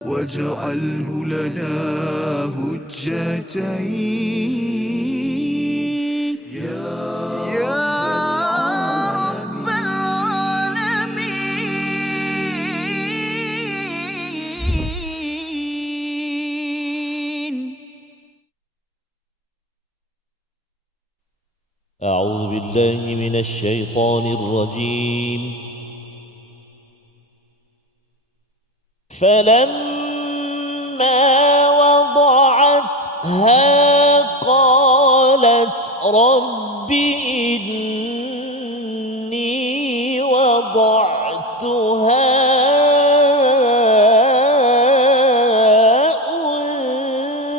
واجعله لنا هجتين يا رب العالمين. أعوذ بالله من الشيطان الرجيم. فلما وضعتها قالت رب إني وضعتها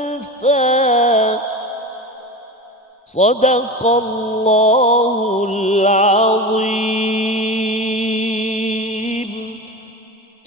أنثى صدق الله العظيم.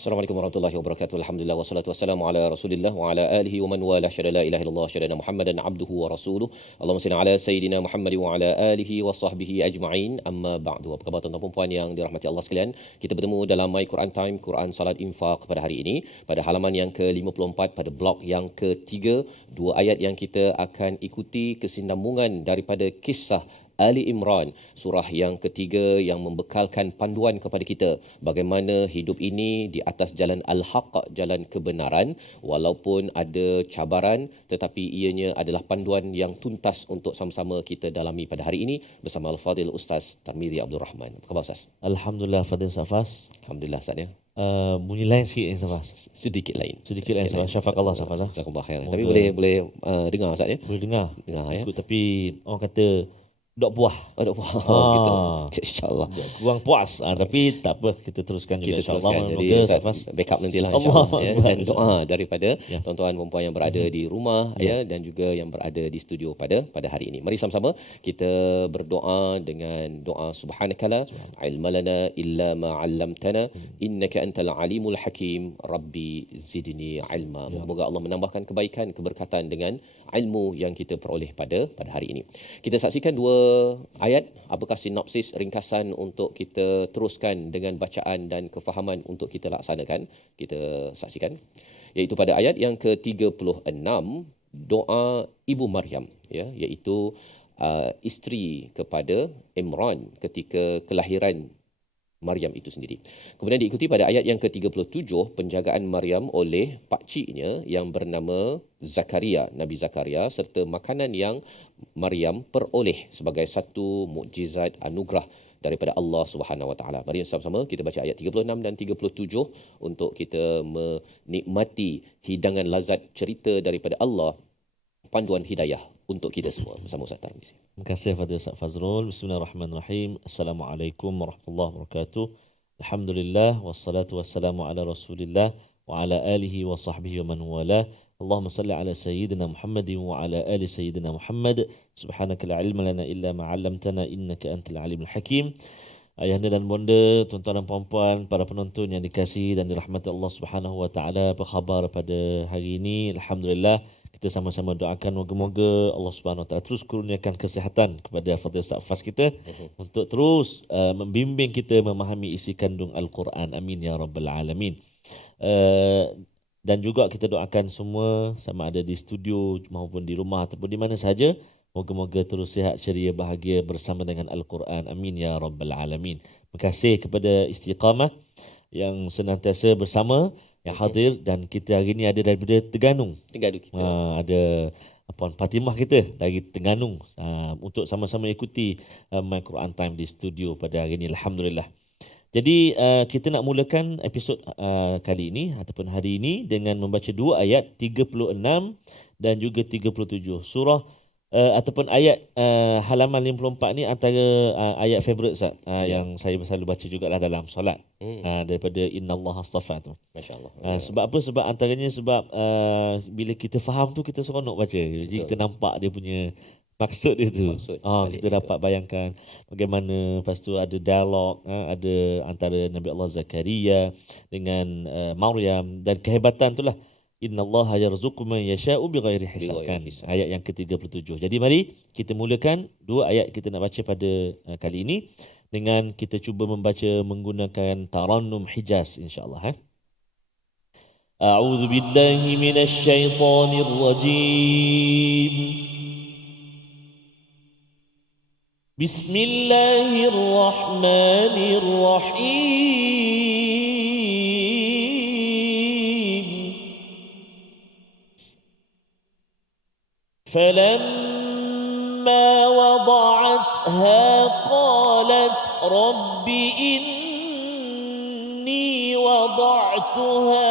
Assalamualaikum warahmatullahi wabarakatuh. Alhamdulillah wassalatu wassalamu ala Rasulillah wa ala alihi wa man wala syada la ilaha illallah syada Muhammadan abduhu wa rasuluh. Allahumma salli ala sayidina Muhammad wa ala alihi wa sahbihi ajma'in. Amma ba'du. Apa khabar tuan-tuan dan puan yang dirahmati Allah sekalian? Kita bertemu dalam My Quran Time, Quran Salat Infaq pada hari ini pada halaman yang ke-54 pada blok yang ke-3, dua ayat yang kita akan ikuti kesinambungan daripada kisah Ali Imran, surah yang ketiga yang membekalkan panduan kepada kita bagaimana hidup ini di atas jalan al-haq, jalan kebenaran, walaupun ada cabaran tetapi ianya adalah panduan yang tuntas untuk sama-sama kita dalami pada hari ini bersama Al-Fadhil Ustaz Tarmizi Abdul Rahman. Apa khabar Ustaz? Alhamdulillah Fadil Safas. Alhamdulillah Ustaz ya. Bunyi lain sikit yang Safas. Sedikit lain. Sedikit lain Safas. Syafakallah Safas. Jazakumullah khair. Tapi boleh dengar Ustaz ya. Boleh dengar. Dengar ya. Ikut, tapi orang kata dok puas. Ada gitu. Insya-Allah. Kurang puas. Tapi tak apa, kita teruskan juga insya-Allah. Jadi backup nantilah insya-Allah ya. Dan doa daripada ya, tuan-tuan dan puan yang berada di rumah ya, dan juga yang berada di studio pada hari ini. Mari sama-sama kita berdoa dengan doa subhanakala ilmalana illa ma 'allamtana innaka antal alimul hakim rabbi zidni ilma. Semoga Allah menambahkan kebaikan, keberkatan dengan ilmu yang kita peroleh pada hari ini. Kita saksikan dua ayat. Apakah sinopsis ringkasan untuk kita teruskan dengan bacaan dan kefahaman untuk kita laksanakan? Kita saksikan, iaitu pada ayat yang ke-36, doa Ibu Maryam ya, iaitu isteri kepada Imran ketika kelahiran Maryam itu sendiri. Kemudian diikuti pada ayat yang ke-37, penjagaan Maryam oleh pakciknya yang bernama Zakaria, Nabi Zakaria, serta makanan yang Maryam peroleh sebagai satu mukjizat anugerah daripada Allah Subhanahu Wa Taala. Mari sama-sama kita baca ayat 36 dan 37 untuk kita menikmati hidangan lazat cerita daripada Allah, panduan hidayah untuk kita semua bersama Ustaz Tarmizi. Terima kasih Fadil Ustaz Fazrul. Bismillahirrahmanirrahim. Assalamualaikum warahmatullahi wabarakatuh. Alhamdulillah wassalatu wassalamu ala Rasulillah wa ala alihi wa sahbihi wa man wala. Allahumma salli ala sayyidina Muhammadin wa ala ali sayyidina Muhammad. Subhanaka la ilma lana illa ma 'allamtana innaka antal alimul hakim. Ayahanda dan bonda, tuan-tuan dan puan-puan, para penonton yang dikasihi dan dirahmati Allah Subhanahu wa taala, apa khabar pada hari ini? Alhamdulillah. Kita sama-sama doakan moga-moga Allah Subhanahu Wa Taala terus kurniakan kesihatan kepada Fadil Safas kita untuk terus membimbing kita memahami isi kandung Al-Quran. Amin ya rabbal alamin. Dan juga kita doakan semua sama ada di studio maupun di rumah ataupun di mana saja, moga-moga terus sihat, ceria, bahagia bersama dengan Al-Quran. Amin ya rabbal alamin. Terima kasih kepada Istiqamah yang senantiasa bersama, yang hadir, dan kita hari ini ada daripada Terengganu. Ada Puan Fatimah kita dari Terengganu untuk sama-sama ikuti My Quran Time di studio pada hari ini. Alhamdulillah. Jadi kita nak mulakan episod kali ini ataupun hari ini dengan membaca dua ayat 36 dan juga 37 surah ataupun ayat halaman 54 ni antara ayat favourite Ustaz yang saya selalu baca jugalah dalam solat daripada innallaha astafa tu. Masya-Allah. Sebab apa? Sebab antaranya sebab bila kita faham tu kita seronok baca. Jadi kita nampak dia punya maksud dia tu. Kita dapat bayangkan bagaimana, lepas tu ada dialog ada antara Nabi Allah Zakaria dengan Maryam, dan kehebatan itulah innallaha yarzuqu man yasha'u bighairi hisab. Ayat yang ke-37. Jadi mari kita mulakan dua ayat kita nak baca pada kali ini dengan kita cuba membaca menggunakan Tarannum Hijaz insya-Allah. أعوذ بالله من الشيطان الرجيم. بسم الله الرحمن الرحيم. فلما وضعتها قالت رب إني وضعتها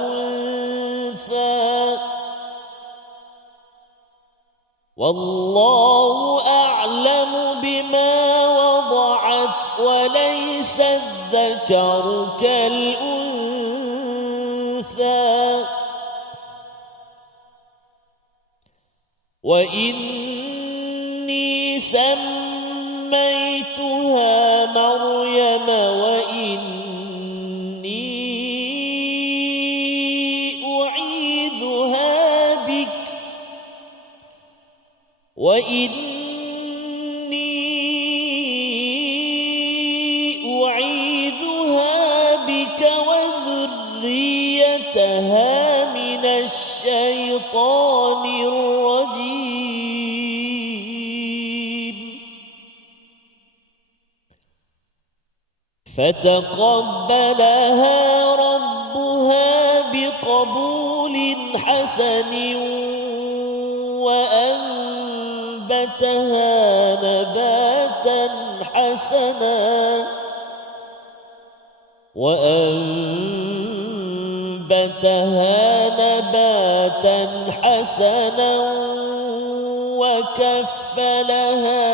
أنثى والله أعلم بما وضعت وليس الذكر كالأنثى وإني سميتها مريم وإني أعيذها بك وذريتها من الشيطان الرجيم فتقبلها ربها بقبول حسن وأنبتها نباتا حسنا وكفلها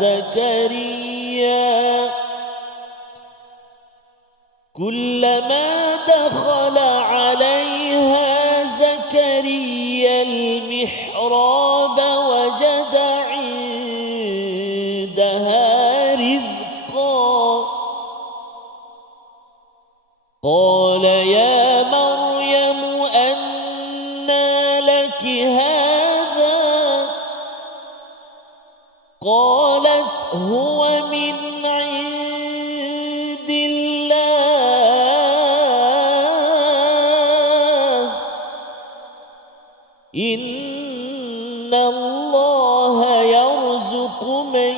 زكريا كلما دخل عليها زكريا المحراب وجد عندها رزقا قال يا مريم أنى لك هذا قالت هو من عند الله إن الله يرزق من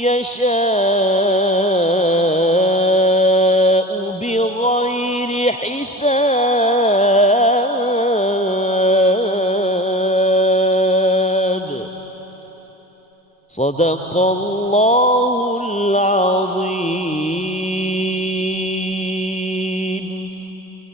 يشاء بغير حساب صدق الله العظيم.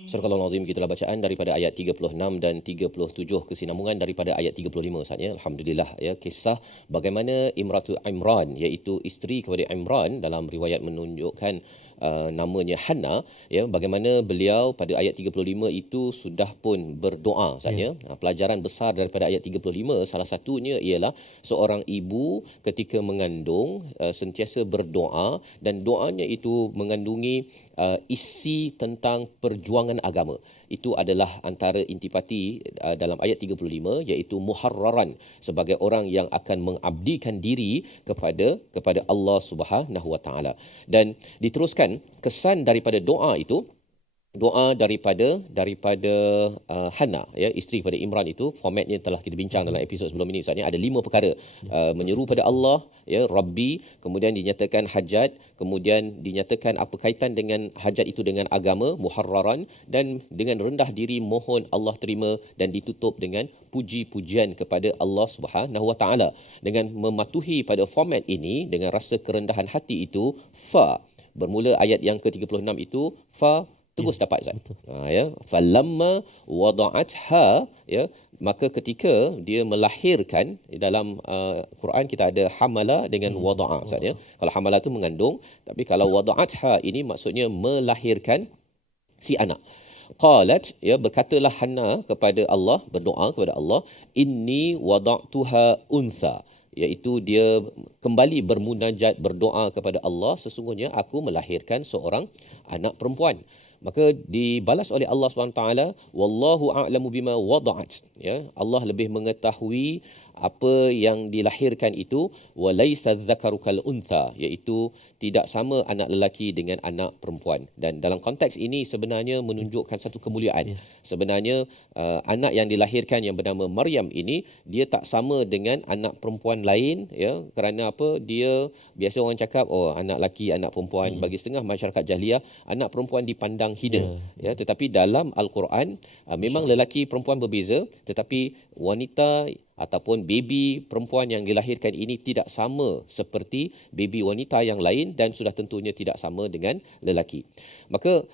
Surah Al-Azim, gitulah bacaan daripada ayat 36 dan 37, kesinambungan daripada ayat 35 saatnya. Alhamdulillah ya, kisah bagaimana Imratu Imran, iaitu isteri kepada Imran, dalam riwayat menunjukkan namanya Hana, ya, bagaimana beliau pada ayat 35 itu sudah pun berdoa saatnya. Pelajaran besar daripada ayat 35 salah satunya ialah seorang ibu ketika mengandung sentiasa berdoa, dan doanya itu mengandungi isi tentang perjuangan agama. Itu adalah antara intipati dalam ayat 35, iaitu muharraran, sebagai orang yang akan mengabdikan diri kepada Allah Subhanahu Wa Taala. Dan diteruskan kesan daripada doa itu, doa daripada Hana, ya, isteri kepada Imran itu, formatnya telah kita bincang dalam episod sebelum ini. Maksudnya ada 5 perkara. Menyeru pada Allah, ya, Rabbi, kemudian dinyatakan hajat, kemudian dinyatakan apa kaitan dengan hajat itu dengan agama, muharraran, dan dengan rendah diri mohon Allah terima, dan ditutup dengan puji-pujian kepada Allah Subhanahu Wa Taala. Dengan mematuhi pada format ini dengan rasa kerendahan hati itu, fa bermula ayat yang ke-36 itu fa terus dapat Ustaz. Ya, falamma wada'atha, ya, maka ketika dia melahirkan, dalam Quran kita ada hamala dengan wada'a Ustaz, ya. Kalau hamala tu mengandung, tapi kalau wada'atha ini maksudnya melahirkan si anak. Qalat, ya, berkatalah Hana kepada Allah, berdoa kepada Allah, inni wada'tuha untha, iaitu dia kembali bermunajat, berdoa kepada Allah, sesungguhnya aku melahirkan seorang anak perempuan. Maka dibalas oleh Allah SWT, wallahu a'lamu bima wada'at, ya, Allah lebih mengetahui apa yang dilahirkan itu walaisa dzakaru kal untha, iaitu tidak sama anak lelaki dengan anak perempuan. Dan dalam konteks ini sebenarnya menunjukkan satu kemuliaan. Sebenarnya anak yang dilahirkan yang bernama Maryam ini dia tak sama dengan anak perempuan lain, ya, kerana apa? Dia biasa orang cakap anak lelaki, anak perempuan, bagi setengah masyarakat jahiliah anak perempuan dipandang hina, ya, tetapi dalam al-Quran memang lelaki perempuan berbeza, tetapi wanita ataupun baby perempuan yang dilahirkan ini tidak sama seperti baby wanita yang lain dan sudah tentunya tidak sama dengan lelaki. Maka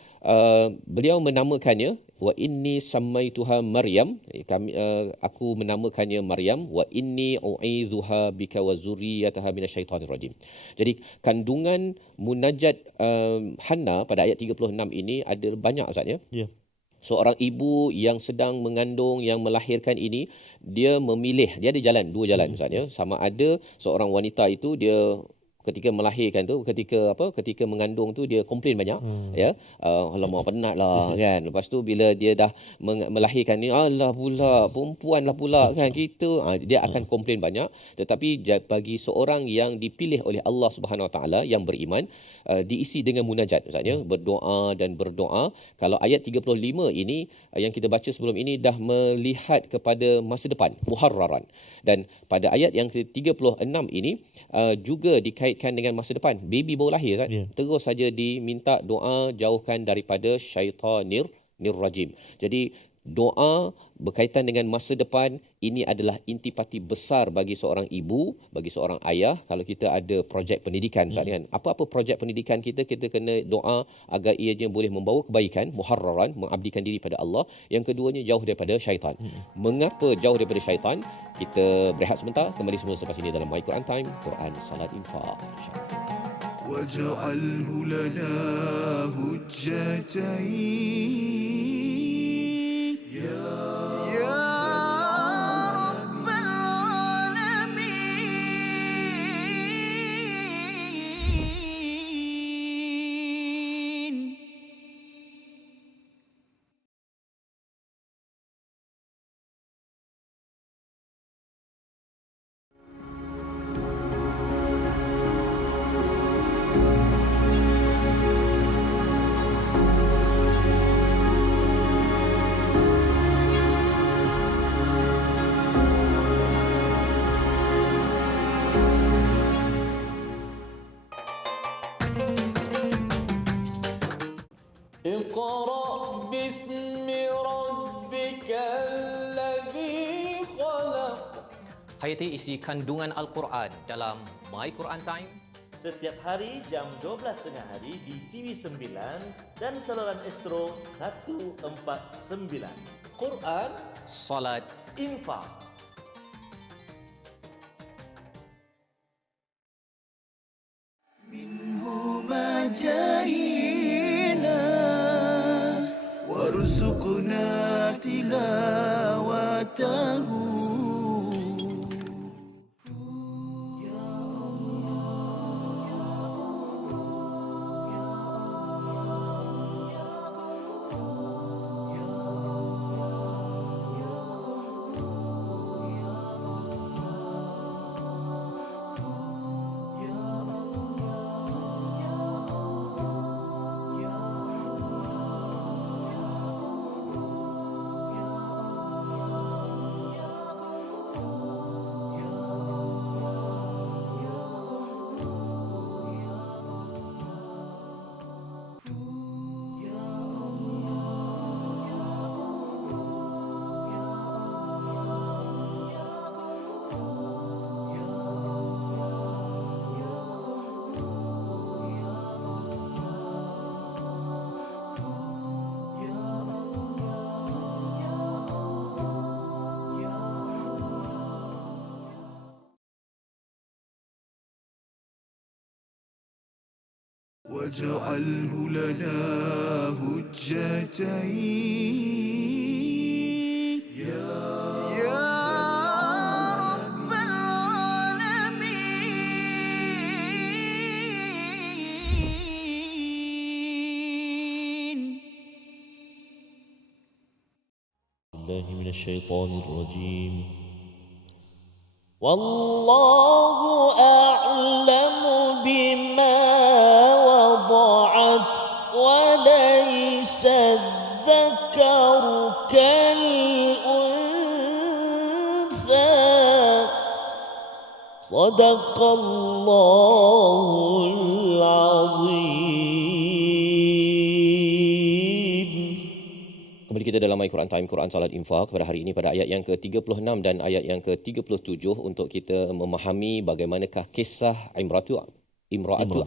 beliau menamakannya wa inni sammaituha Maryam, aku menamakannya Maryam, wa inni u'idzuha bika wa zurriyyataha minasyaitonir rajim. Jadi kandungan munajat Hannah pada ayat 36 ini ada banyak, Ustaz, ya. Ya. Seorang ibu yang sedang mengandung, yang melahirkan ini, dia memilih, dia ada dua jalan, Ustaz, ya. Sama ada seorang wanita itu dia ketika melahirkan tu, ketika mengandung tu dia komplain banyak, ya, alamak penat lah kan. Lepas tu bila dia dah melahirkan ni, alah pula perempuan lah pula kan kita, dia akan komplain banyak. Tetapi bagi seorang yang dipilih oleh Allah Subhanahu Wa Taala yang beriman, diisi dengan munajat, Ustaz, ya, berdoa dan berdoa. Kalau ayat 35 ini yang kita baca sebelum ini dah melihat kepada masa depan, muharraran. Dan pada ayat yang ke-36 ini juga dikaitkan dengan masa depan. Baby baru lahir, kan? Terus saja diminta doa jauhkan daripada syaitanir rajim. Jadi doa berkaitan dengan masa depan ini adalah intipati besar bagi seorang ibu, bagi seorang ayah. Kalau kita ada projek pendidikan, kan? Apa-apa projek pendidikan kita kena doa agar ianya boleh membawa kebaikan, muharraran, mengabdikan diri pada Allah. Yang keduanya jauh daripada syaitan. Mengapa jauh daripada syaitan? Kita berehat sebentar, kembali semula selepas ini dalam My Quran Time, Quran Salat Infaq. واجعله لنا هجتين يا رب العالمين. اقرأ باسم ربك الذي خلق. Hayati isi kandungan Al-Quran dalam My Quran Time. Setiap hari jam 12 tengah hari di TV9 dan saluran Astro 149. Quran Salat Infaq. منهما جاهينا وارزقنا تلاوته. واجعله لنا هجتين يا رب العالمين. الله من الشيطان الرجيم. Wallahu a'lamu bima wada'at wa laysa dzakaru kal untha. Sadaqallahul azim. Kembali kita dalam My Quran Time, Quran Salat Infak pada hari ini pada ayat yang ke-36 dan ayat yang ke-37 untuk kita memahami bagaimanakah kisah Imra'atu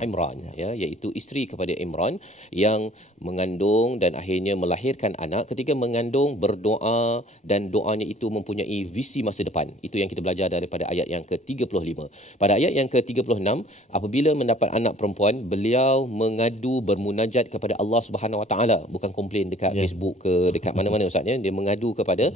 Imran, ya, iaitu isteri kepada Imran yang mengandung dan akhirnya melahirkan anak. Ketika mengandung berdoa dan doanya itu mempunyai visi masa depan. Itu yang kita belajar daripada ayat yang ke-35. Pada ayat yang ke-36, apabila mendapat anak perempuan, beliau mengadu bermunajat kepada Allah Subhanahu Wa Taala, bukan komplain dekat Facebook ke dekat mana-mana ustaz ya. Dia mengadu kepada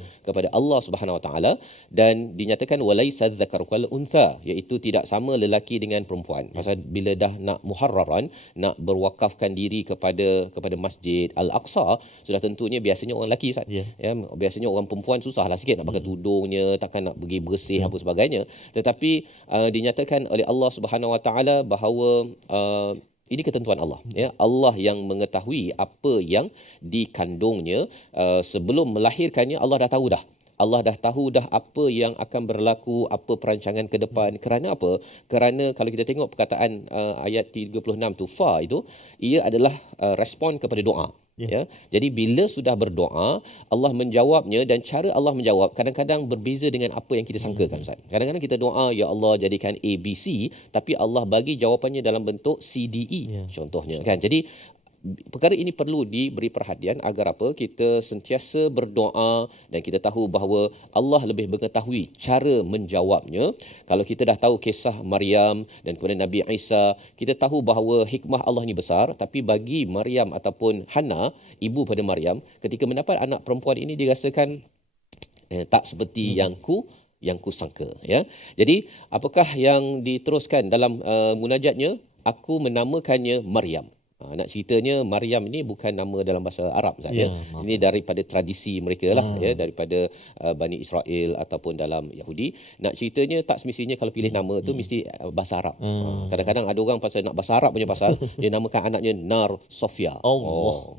Allah Subhanahu Wa Taala dan dinyatakan walaisa dzakar kal untha, iaitu tidak sama lelaki dengan perempuan. Pasal bila dah nak muharraran, nak berwakafkan diri kepada Masjid Al-Aqsa, sudah tentunya biasanya orang lelaki ustaz. Ya, biasanya orang perempuan susahlah sikit nak pakai tudungnya, takkan nak pergi bersih apa sebagainya. Tetapi dinyatakan oleh Allah Subhanahu Wa Taala bahawa ini ketentuan Allah, ya. Allah yang mengetahui apa yang dikandungnya sebelum melahirkannya. Allah dah tahu dah. Allah dah tahu dah apa yang akan berlaku, apa perancangan ke depan. Kerana apa? Kerana kalau kita tengok perkataan ayat 36 tu fa itu, ia adalah respon kepada doa. Ya. Jadi bila sudah berdoa, Allah menjawabnya, dan cara Allah menjawab kadang-kadang berbeza dengan apa yang kita sangkakan ustaz. Kadang-kadang kita doa ya Allah jadikan ABC, tapi Allah bagi jawapannya dalam bentuk CDE contohnya kan. Jadi perkara ini perlu diberi perhatian agar apa? Kita sentiasa berdoa dan kita tahu bahawa Allah lebih mengetahui cara menjawabnya. Kalau kita dah tahu kisah Maryam dan kemudian Nabi Isa, kita tahu bahawa hikmah Allah ni besar. Tapi bagi Maryam ataupun Hannah, ibu pada Maryam, ketika mendapat anak perempuan ini dirasakan tak seperti yang ku sangka, ya. Jadi apakah yang diteruskan dalam munajatnya? Aku menamakannya Maryam. Nak ceritanya Maryam ini bukan nama dalam bahasa Arab Ustaz, ya. Ini daripada tradisi mereka lah, ya, daripada Bani Israel ataupun dalam Yahudi. Nak ceritanya tak semestinya kalau pilih nama tu mesti bahasa Arab. Kadang-kadang ada orang pasal nak bahasa Arab punya pasal dia namakan anaknya Nar Sofia.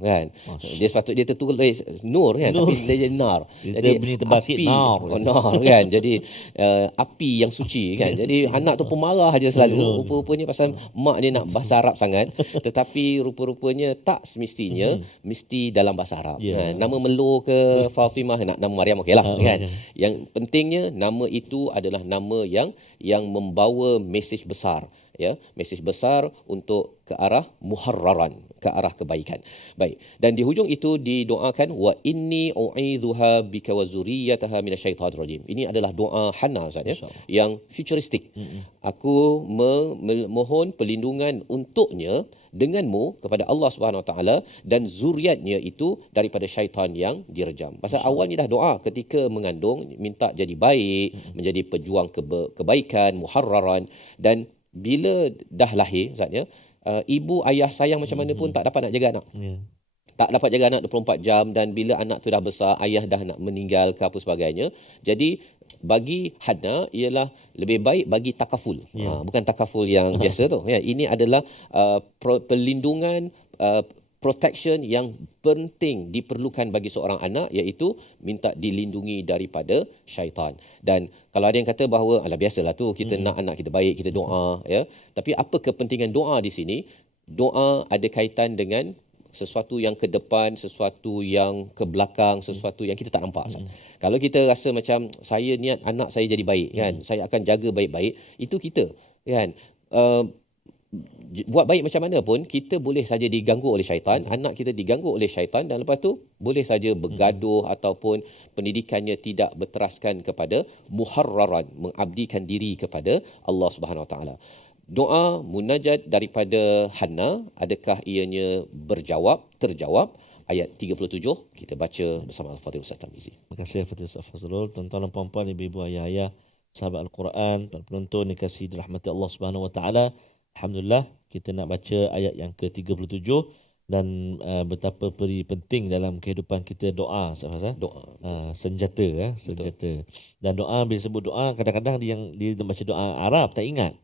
Kan. Dia sepatutnya dia tertulis Nur kan, tapi dia jadi Nar. Jadi bunyi tebal sikit, Nar. Nar kan. Jadi api yang suci kan. Jadi anak tu pemarah aja selalu. Rupa-rupanya pasal mak dia nak bahasa Arab sangat, tetapi rupa-rupanya tak semestinya mesti dalam bahasa Arab. Nama Melo ke Fatimah, nama Maryam okeylah kan. Yang pentingnya nama itu adalah nama yang membawa mesej besar, ya, mesej besar untuk ke arah muharraran, ke arah kebaikan. Baik. Dan di hujung itu didoakan wa inni u'idzuha bika wa zurriyyataha minasyaitonir rajim. Ini adalah doa Hannah Ustaz, ya, yang futuristik. Aku memohon perlindungan untuknya denganmu kepada Allah Subhanahu Wa Taala dan zuriatnya itu daripada syaitan yang direjam. Pasal awalnya dah doa ketika mengandung minta jadi baik, menjadi pejuang kebaikan, muharraran, dan bila dah lahir Ustaz, ya, ibu ayah sayang macam mana pun tak dapat nak jaga anak. Tak dapat jaga anak 24 jam, dan bila anak tu dah besar, ayah dah nak meninggal ke apa sebagainya. Jadi bagi Hannah ialah lebih baik bagi takaful. Bukan takaful yang biasa tu. Ya, ini adalah perlindungan, protection yang penting diperlukan bagi seorang anak, iaitu minta dilindungi daripada syaitan. Dan kalau ada yang kata bahawa alah biasalah tu kita nak anak kita baik, kita doa, ya. Tapi apa kepentingan doa di sini? Doa ada kaitan dengan sesuatu yang ke depan, sesuatu yang ke belakang, sesuatu yang kita tak nampak. Kalau kita rasa macam saya niat anak saya jadi baik kan, saya akan jaga baik-baik, itu kita kan. Buat baik macam mana pun kita boleh saja diganggu oleh syaitan, anak kita diganggu oleh syaitan, dan lepas tu boleh saja bergaduh ataupun pendidikannya tidak berteraskan kepada muharraran, mengabdikan diri kepada Allah Subhanahu Wa Taala. Doa munajat daripada Hannah, adakah ianya terjawab? Ayat 37 kita baca bersama Al-Fatihah Ustaz Tamizi. Terima kasih Al-Fatihah Ustaz Fazrul. Tuan-tuan dan puan-puan, ibu-ibu, ayah-ayah, sahabat Al-Quran, para penonton dikasihi dirahmati Allah Subhanahu Wa Taala. Alhamdulillah, kita nak baca ayat yang ke-37 dan betapa penting dalam kehidupan kita doa, Ustaz. Doa. Senjata, senjata. Dan doa, bila sebut doa, kadang-kadang dia baca doa Arab tak ingat.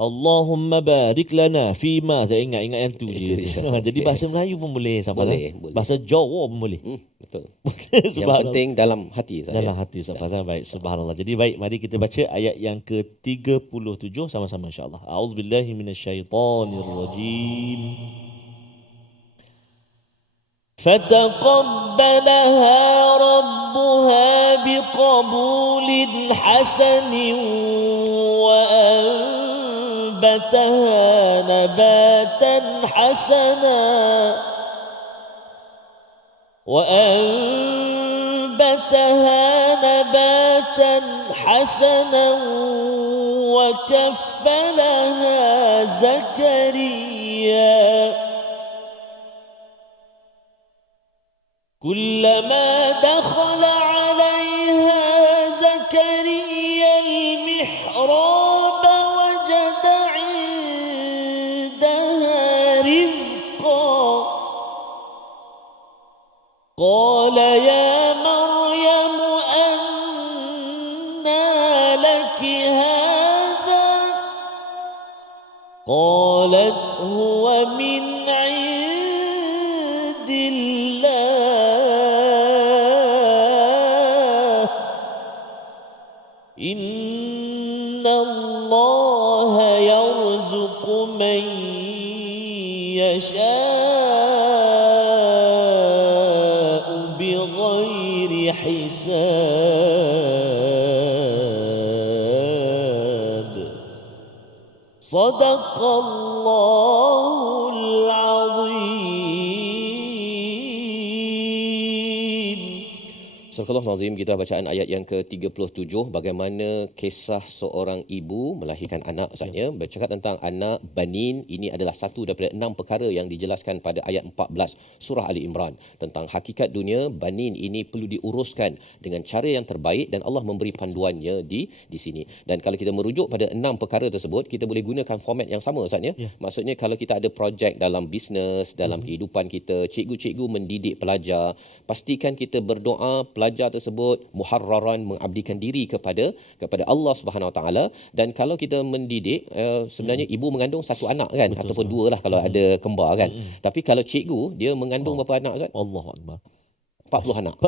Allahumma barik lana fima, saya ingat yang tu je. Jadi bahasa Melayu pun boleh, Boleh. bahasa Jawa pun boleh. Betul. Yang penting dalam hati. Dalam hati, Ustaz. Baik, subhanallah. Jadi baik, mari kita baca ayat yang ke-37 sama-sama insya-Allah. A'udzubillahi minasyaitonirrajim. فتقبلها ربها بقبول حسن وأنبتها نباتا حسنا وكفلها زكريا كلما دخل عليها زكريا المحراب وجد عندها رزقا قال يا مريم أنى لك هذا قالت هو من عند الله إن الله يرزق من يشاء بغير حساب صدق الله العظيم. Surah Al-Azim, kita bacaan ayat yang ke-37, bagaimana kisah seorang ibu melahirkan anak. Ustaznya bercakap tentang anak banin. Ini adalah satu daripada 6 perkara yang dijelaskan pada ayat 14 surah Ali Imran, tentang hakikat dunia. Banin ini perlu diuruskan dengan cara yang terbaik dan Allah memberi panduannya di sini. Dan kalau kita merujuk pada 6 perkara tersebut, kita boleh gunakan format yang sama, Ustaznya. Maksudnya kalau kita ada projek dalam bisnes, dalam kehidupan kita, cikgu-cikgu mendidik pelajar, pastikan kita berdoa pelajar tersebut muharraran, mengabdikan diri kepada Allah Subhanahu Wa Taala. Dan kalau kita mendidik, sebenarnya ibu mengandung satu anak kan, ataupun dua lah kalau ada kembar kan. Tapi kalau cikgu, dia mengandung berapa anak, Ustaz? Allahu Akbar. 40 anak.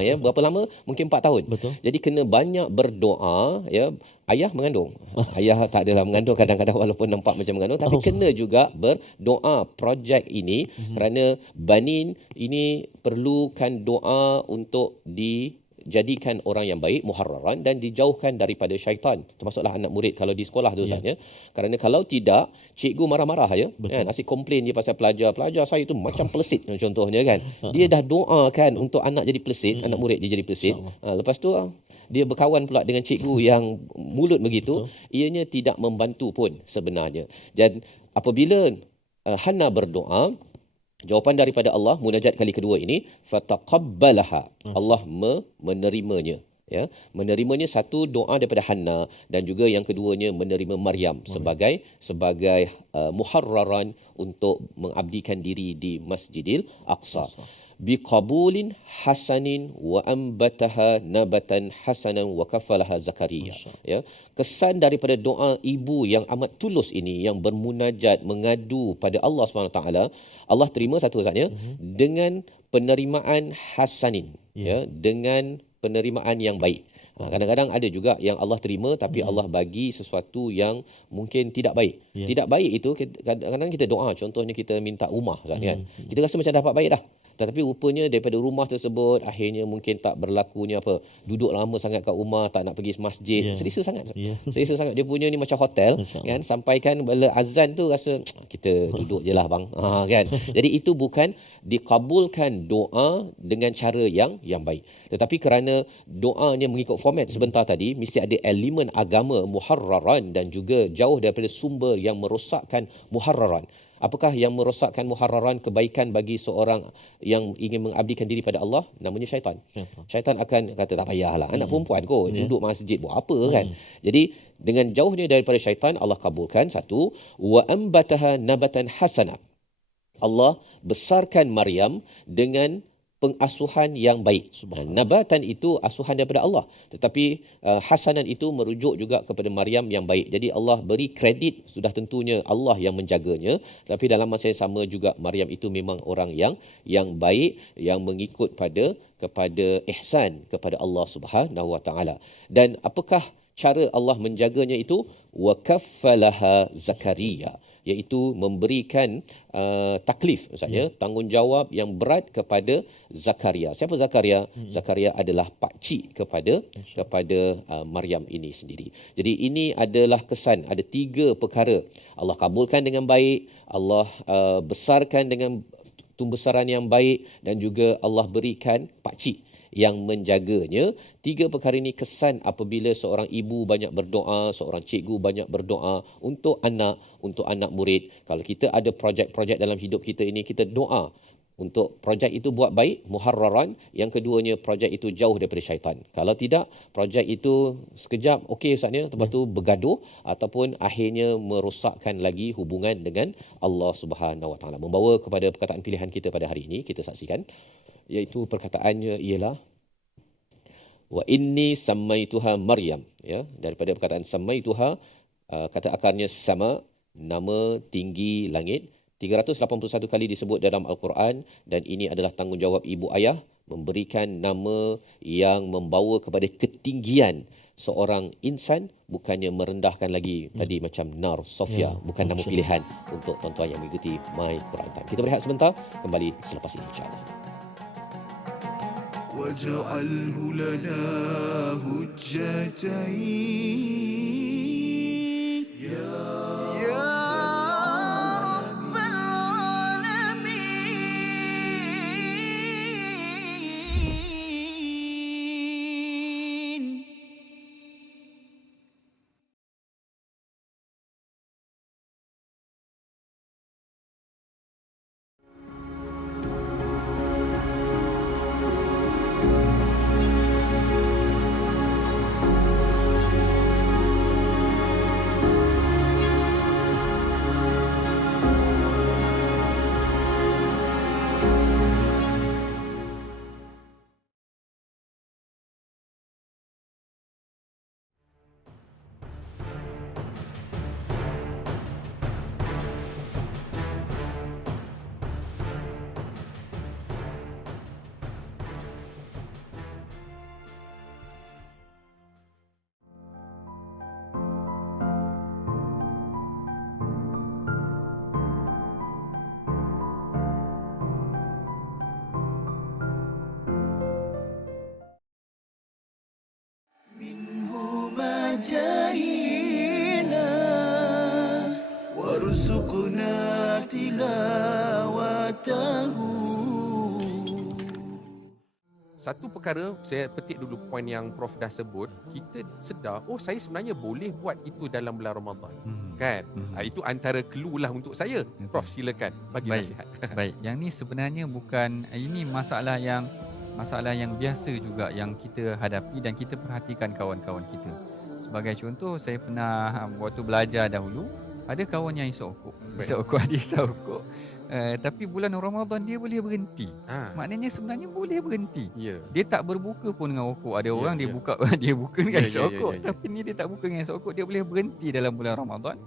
Ya, berapa lama? Mungkin 4 tahun. Betul. Jadi kena banyak berdoa, ya. Ayah mengandung. Ayah tak adalah mengandung kadang-kadang walaupun nampak macam mengandung, tapi kena juga berdoa projek ini kerana banin ini perlukan doa untuk dijadikan orang yang baik, muharraran, dan dijauhkan daripada syaitan, termasuklah anak murid kalau di sekolah tu Ustaznya. Kerana kalau tidak, cikgu marah-marah ya, kan, asyik komplain dia pasal pelajar saya tu macam pelesit contohnya kan. Dia dah doakan untuk anak jadi pelesit, anak murid dia jadi pelesit. Lepas tu dia berkawan pula dengan cikgu yang mulut begitu. Ianya tidak membantu pun sebenarnya. Dan apabila Hana berdoa, jawapan daripada Allah, munajat kali kedua ini, fataqabbalaha, Allah menerimanya. Ya, menerimanya, satu doa daripada Hana, dan juga yang keduanya menerima Maryam sebagai muharraran untuk mengabdikan diri di Masjidil Aqsa. Biqabulin hasanin wa ambataha nabatan hasanan wa kafalaha Zakaria. Ya, kesan daripada doa ibu yang amat tulus ini, yang bermunajat mengadu pada Allah SWT, Allah terima satu saatnya dengan penerimaan hasanin, ya, dengan penerimaan yang baik. Kadang-kadang ada juga yang Allah terima tapi Allah bagi sesuatu yang mungkin tidak baik. Tidak baik itu kadang-kadang kita doa, contohnya kita minta rumah kan. Kita rasa macam dapat baik dah. Tetapi rupanya daripada rumah tersebut akhirnya mungkin tak berlakunya apa, duduk lama sangat kat rumah, tak nak pergi masjid. Selesa sangat. Selesa sangat. Dia punya ni macam hotel kan, sampaikan bila azan tu rasa kita duduk je lah bang. Kan. Jadi itu bukan dikabulkan doa dengan cara yang baik. Tetapi kerana doanya mengikut format sebentar tadi, mesti ada elemen agama muharraran dan juga jauh daripada sumber yang merosakkan muharraran. Apakah yang merosakkan muharraran kebaikan bagi seorang yang ingin mengabdikan diri pada Allah? Namanya syaitan. Syaitan akan kata tak payahlah, anak perempuan kot duduk masjid buat apa kan. Jadi dengan jauhnya daripada syaitan, Allah kabulkan satu, wa ambataha nabatan hasana. Allah besarkan Maryam dengan pengasuhan yang baik. Nabatan itu asuhan daripada Allah. Tetapi hasanan itu merujuk juga kepada Maryam yang baik. Jadi Allah beri kredit, sudah tentunya Allah yang menjaganya. Tapi dalam masa yang sama juga Maryam itu memang orang yang baik, yang mengikut kepada ihsan kepada Allah Subhanahu Wa Taala. Dan apakah cara Allah menjaganya itu? Wa kaffalaha Zakaria, iaitu memberikan taklif, maksudnya tanggungjawab yang berat kepada Zakaria. Siapa Zakaria? Zakaria adalah pakcik kepada Maryam ini sendiri. Jadi ini adalah kesan, ada 3 perkara. Allah kabulkan dengan baik, Allah besarkan dengan tumbesaran yang baik, dan juga Allah berikan pakcik yang menjaganya. 3 perkara ini kesan apabila seorang ibu banyak berdoa, seorang cikgu banyak berdoa untuk anak murid. Kalau kita ada projek-projek dalam hidup kita ini, kita doa untuk projek itu buat baik, muharraran. Yang keduanya, projek itu jauh daripada syaitan. Kalau tidak, projek itu sekejap okey ustaznya, lepas tu bergaduh ataupun akhirnya merosakkan lagi hubungan dengan Allah Subhanahu Wa Taala. Membawa kepada perkataan pilihan kita pada hari ini, kita saksikan, iaitu perkataannya ialah wa inni sammaituha Maryam, ya, daripada perkataan sammaituha, kata akarnya sama, nama tinggi langit, 381 kali disebut dalam Al-Quran, dan ini adalah tanggungjawab ibu ayah memberikan nama yang membawa kepada ketinggian seorang insan, bukannya merendahkan lagi tadi macam Nar Sofia, bukan nama pilihan untuk tuan-tuan yang mengikuti My Quran Time. Kita berehat sebentar, kembali selepas ini insya-Allah. واجعله لنا هجتين يا رب العالمين. جاهينا وارزقنا تلاوته. Satu perkara, saya petik dulu poin yang Prof dah sebut, kita sedar, oh saya sebenarnya boleh buat itu dalam bulan Ramadan. Kan? Itu antara clue lah untuk saya. Prof, silakan bagi nasihat. Baik, yang ni sebenarnya bukan, ini masalah yang biasa juga yang kita hadapi dan kita perhatikan kawan-kawan kita. Sebagai contoh, saya pernah waktu belajar dahulu, ada kawan yang isap rokok. Dia isap rokok. Tapi bulan Ramadan dia boleh berhenti. Maknanya sebenarnya boleh berhenti. Dia tak berbuka pun dengan rokok. Ada orang dia buka dengan isap rokok. Tapi ni dia tak buka dengan isap rokok. Dia boleh berhenti dalam bulan Ramadan.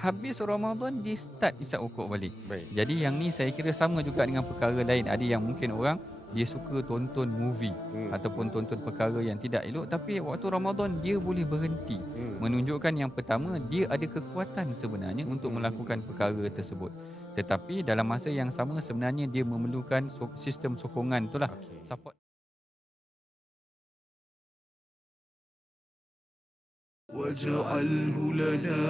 Habis Ramadan dia start isap rokok balik. Jadi yang ni saya kira sama juga dengan perkara lain. Ada yang mungkin orang dia suka tonton movie ataupun tonton perkara yang tidak elok, tapi waktu Ramadan dia boleh berhenti. Menunjukkan yang pertama, dia ada kekuatan sebenarnya untuk melakukan perkara tersebut. Tetapi dalam masa yang sama sebenarnya dia memerlukan sistem sokongan itulah, support. واجعله لنا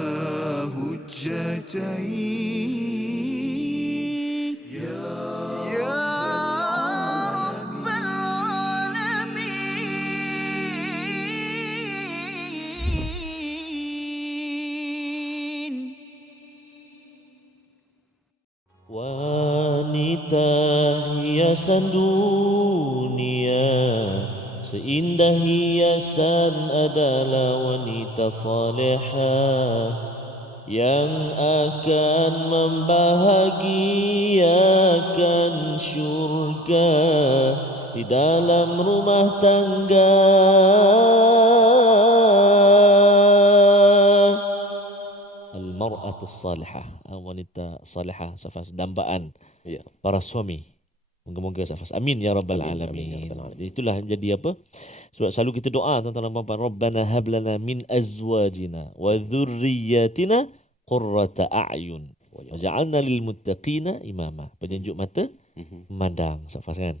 هجتين يا رب العالمين. Wanita hiasan dunia, seindah hiasan adalah wanita salehah yang akan membahagiakan syurga di dalam rumah tangga. Al-mar'atus salihah, wanita salihah, Safas, dambaan Ya. para suami. Moga-moga Safas. Amin ya rabbal Amin, alamin. amin ya rabbal alamin. Jadi itulah yang jadi apa? Sebab selalu kita doa tuan-tuan dan puan-puan, Rabbana hab lana min azwajina wa dhurriyyatina qurrata a'yun waj'alna lil muttaqina imama. Penunjuk mata memandang, Safas kan.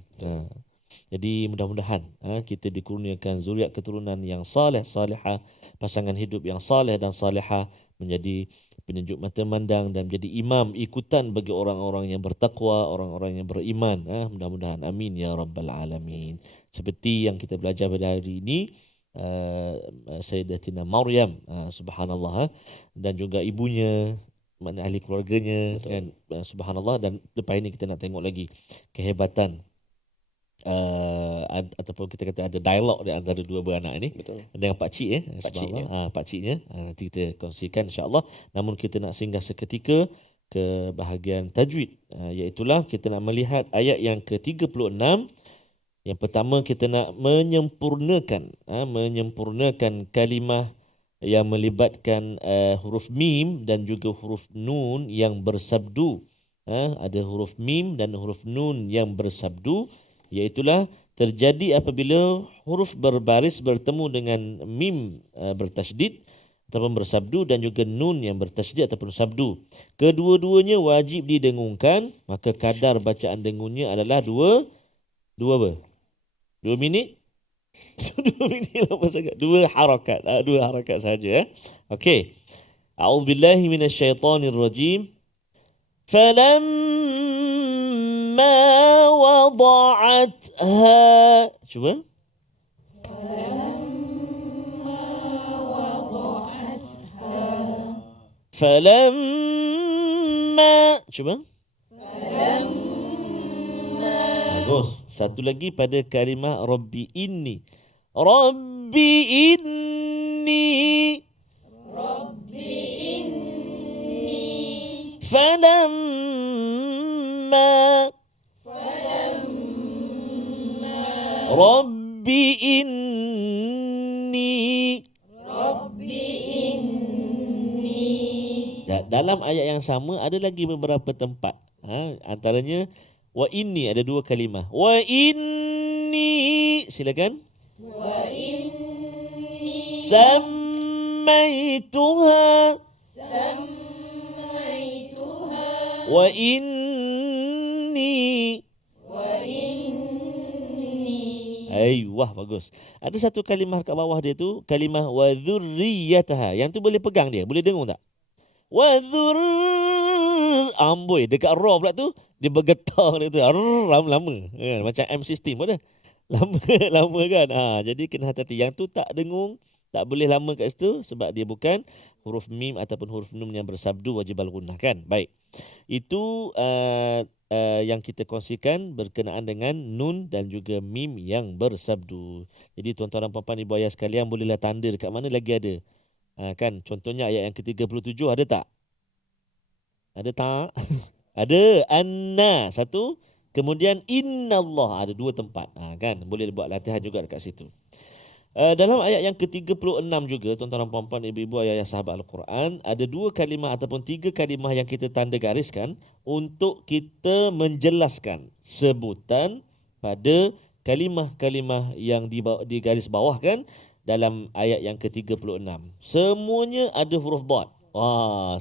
Jadi mudah-mudahan kita dikurniakan zuriat keturunan yang saleh salihah, pasangan hidup yang saleh dan salihah, menjadi penunjuk mata mandang dan menjadi imam ikutan bagi orang-orang yang bertakwa, orang-orang yang beriman. Mudah-mudahan, amin ya rabbal alamin. Seperti yang kita belajar pada hari ini, Sayyidatina Maryam, subhanallah, dan juga ibunya, makna ahli keluarganya, kan, subhanallah. Dan lepas ini kita nak tengok lagi kehebatan ataupun kita kata ada dialog di antara dua beranak ini. Betul. Dengan pakcik Pakciknya. pakciknya. Nanti kita kongsikan insya-Allah. Namun kita nak singgah seketika ke bahagian tajwid, iaitulah kita nak melihat ayat yang ke-36. Yang pertama kita nak menyempurnakan kalimah yang melibatkan huruf mim dan juga huruf nun yang bersabdu. Ada huruf mim dan huruf nun yang bersabdu, iaitulah terjadi apabila huruf berbaris bertemu dengan mim bertasydid ataupun bersabdu dan juga nun yang bertasydid ataupun sabdu. Kedua-duanya wajib didengungkan, maka kadar bacaan dengunnya adalah 2 minit. 2 minit lama sangat. 2 harakat. 2 harakat saja. Okey. A'udzubillahi minasyaitonirrajim. فلما وضعتها. Cuba. فلما. Cuba. Bagus. Satu lagi pada kalimah Rabbi inni. Rabbi inni. فلما Rabbi inni. Dalam ayat yang sama ada lagi beberapa tempat. Antaranya wa inni, ada 2 kalimah. Wa inni, silakan. Wa inni sammaituha. Wa inni. Wah, bagus. Ada satu kalimah kat bawah dia tu, kalimah wa dzurriyyataha. Yang tu boleh pegang dia, boleh dengung tak? Wa amboi, dekat ra pula tu dia bergetar dia tu. Lama. Macam M system pun dah. Lama kan. Jadi kena hati-hati. Yang tu tak dengung, tak boleh lama kat situ sebab dia bukan huruf mim ataupun huruf nun yang bersabdu wajib al-gunnah kan. Baik. Itu yang kita kongsikan berkenaan dengan nun dan juga mim yang bersabdu. Jadi tuan-tuan dan puan-puan, ibu ayah sekalian, bolehlah tanda dekat mana lagi ada. Kan contohnya ayat yang ke-37 ada tak? Ada tak? Ada anna satu, kemudian innallah ada 2 tempat. Kan boleh buat latihan juga dekat situ. Dalam ayat yang ke-36 juga, tuan-tuan dan puan-puan, ibu-ibu, ayah sahabat Al-Quran, ada 2 kalimah ataupun 3 kalimah yang kita tanda gariskan untuk kita menjelaskan sebutan pada kalimah-kalimah yang di garis bawah kan dalam ayat yang ke-36. Semuanya ada huruf dad.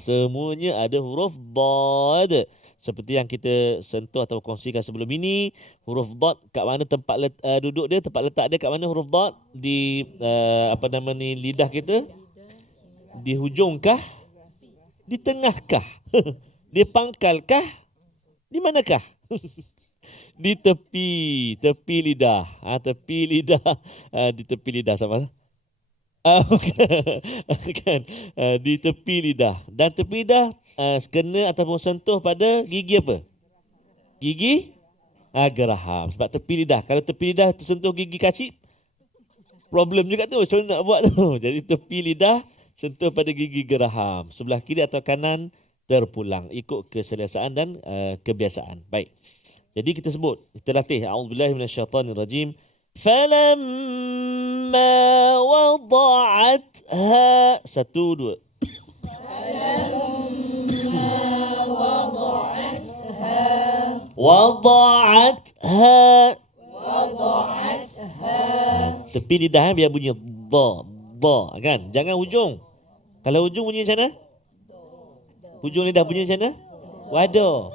Semuanya ada huruf dad. Seperti yang kita sentuh atau kongsikan sebelum ini, huruf dad kat mana tempat duduk dia, tempat letak dia kat mana huruf dad? Di lidah kita? Di hujung kah? Di tengah kah? Di pangkal kah? Di manakah? Di tepi lidah. Tepi lidah. Di tepi lidah sama. Kan? Di tepi lidah. Dan tepi lidah kena ataupun sentuh pada gigi apa? Gigi geraham. Sebab tepi lidah. Kalau tepi lidah tersentuh gigi kacip, problem juga tu. Macam mana nak buat tu? Jadi tepi lidah sentuh pada gigi geraham. Sebelah kiri atau kanan terpulang. Ikut keselesaan dan kebiasaan. Baik. Jadi kita sebut. Kita latih. A'udzubillahi minasyaitanirrajim. Falamma wada'atha. 1, 2. Wada'atha. Tepi lidah biar bunyi da kan. Jangan hujung. Kalau hujung bunyi macam mana? Hujung lidah bunyi macam mana? Wado.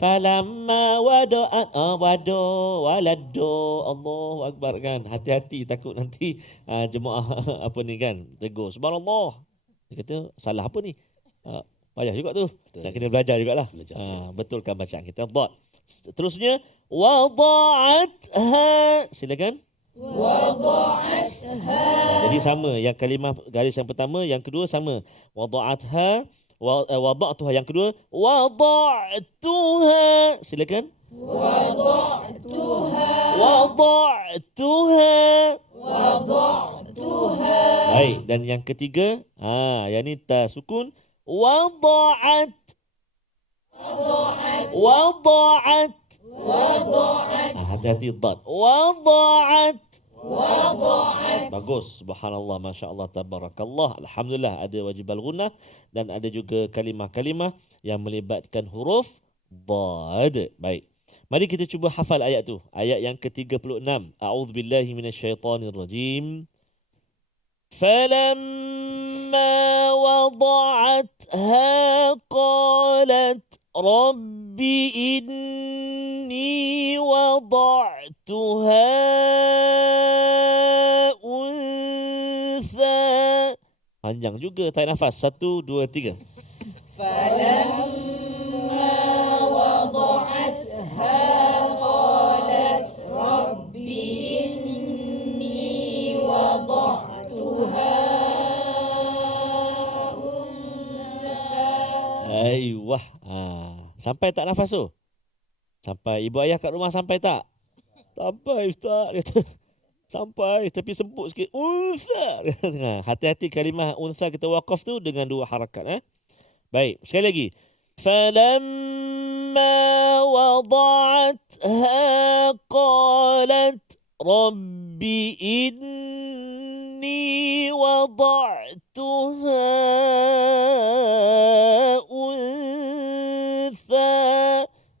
Falamma wada'at wado walado. Allahu akbar kan. Hati-hati takut nanti jemaah apa ni kan tegur. Subhanallah. Dia kata salah apa ni? Payah juga tu. Nak kena belajar jugalah. Betulkan bacaan kita. Dot. Terusnya wada'atha. Silakan. Wada'atha. Jadi sama yang kalimah garis yang pertama, yang kedua sama. Wada'atha, wada'tuha yang kedua. Wada'tuha. Silakan. Wada'tuha. Wada'tuha. Wada'tuha. Baik, dan yang ketiga, yang ni ta sukun. Wada'at. Wada'at. Hati-hati dad. Wada'at. Bagus. Subhanallah. Masya Allah. Tabarakallah. Alhamdulillah. Ada wajib al-ghunnah dan ada juga kalimah-kalimah yang melibatkan huruf dad. Baik. Mari kita cuba hafal ayat tu. Ayat yang ke-36. A'udzubillahi minasyaitanirrajim. فلما وضعتها قالت رب إني وضعتها أنثى. Panjang juga tarik nafas. 1, 2, 3. فلما وضعتها قالت رب إني وضعتها Aiyah. Sampai tak nafas tu? Sampai ibu ayah kat rumah sampai tak? Sampai ustaz. Kata, sampai tapi semput sikit. Unsa. Hati-hati kalimah unsa kita wakaf tu dengan 2 harakat. Baik, sekali lagi. Falamma wada'atha qalat rabbi inni wada'tuha untha.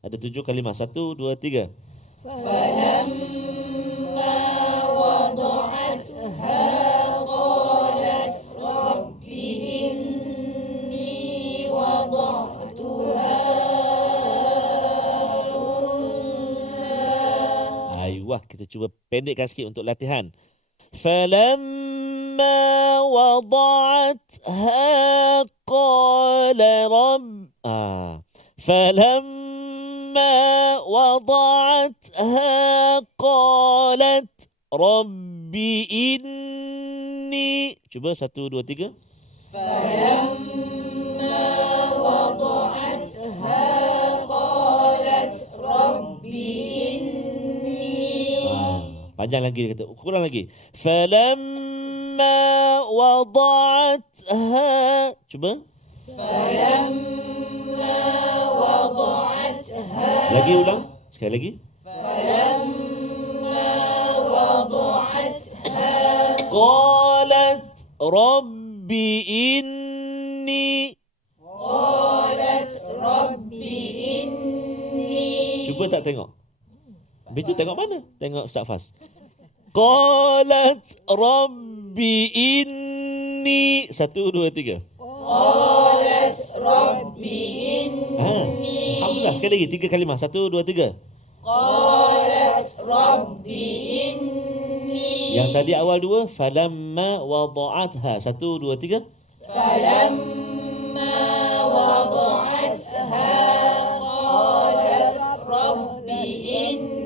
Ada 7 kalimah. 1, 2, 3. فلما وضعتها قالت رب إني وضعتها أنثى. Aiyah, kita cuba pendekkan sikit untuk latihan. فلما وضعتها قال رب فلما وضعتها قالت رب إني. Cuba 1, 2, 3. فلما وضعتها قالت رب إني. Panjang lagi dia kata. Kurang lagi. Falamma wada'atha. Cuba. فلما وضعتها. Lagi ulang. Sekali lagi. فلما وضعتها قالت رب إني. قالت رب إني. Cuba tak tengok. Habis tu tengok mana? Tengok Ustaz Fas. Qalat rabbi inni. 1, 2, 3. قالت رب إني. Alhamdulillah. Sekali lagi. 3 kalimah. 1, 2, 3. قالت رب إني. Yang tadi awal 2. Falamma wada'atha. 1, 2, 3. فلما وضعتها قالت رب إني.